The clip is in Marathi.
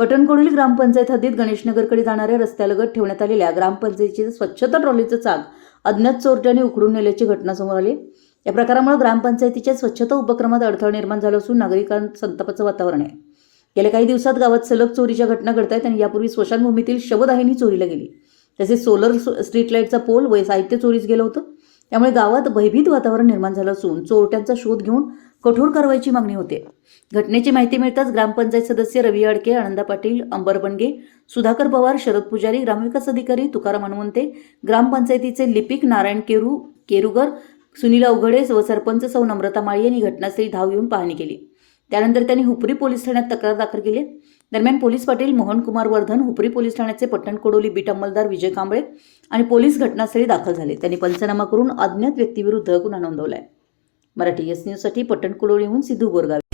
पटणकोडील ग्रामपंचायत हद्दीत गणेशनगरकडे जाणाऱ्या रस्त्यालगत ठेवण्यात आलेल्या ग्रामपंचायतीचे स्वच्छता ट्रॉलीचं चाक अज्ञात चोरट्याने उखडून नेल्याची घटना समोर आली. या प्रकारामुळे ग्रामपंचायतीच्या स्वच्छता उपक्रमात अडथळा निर्माण झाला असून नागरिकांत संतापाचं वातावरण आहे. गेल्या काही दिवसात गावात सलग चोरीच्या घटना घडत आहेत आणि यापूर्वी स्मशानभूमीतील शवदाहिनी चोरीला गेली. तसेच सोलर स्ट्रीट लाईटचा पोल व साहित्य चोरीस गेलं होतं. त्यामुळे गावात भयभीत वातावरण निर्माण झालं असून चोरट्यांचा शोध घेऊन कठोर कारवाईची मागणी होते. घटनेची माहिती मिळताच ग्रामपंचायत सदस्य रवी अडके आनंदा पाटील अंबर बनगे सुधाकर पवार शरद पुजारी ग्रामविकास अधिकारी तुकाराम हनुमंते ग्रामपंचायतीचे लिपिक नारायण केरू केरुगर सुनील अवघडे व सरपंच सौ नम्रता माळी यांनी घटनास्थळी धाव घेऊन पाहणी केली. त्यानंतर त्यांनी हुपरी पोलीस ठाण्यात तक्रार दाखल केली. दरम्यान पोलीस पाटील मोहन कुमार वर्धन हुपरी पोलीस ठाण्याचे पट्टण कोडोली बीट अंमलदार विजय कांबळे आणि पोलीस घटनास्थळी दाखल झाले. त्यांनी पंचनामा करून अज्ञात व्यक्तीविरुद्ध गुन्हा नोंदवलाय. मराठी एस न्यूजसाठी पट्टण कोडोलीहून सिद्धू गोरगाव.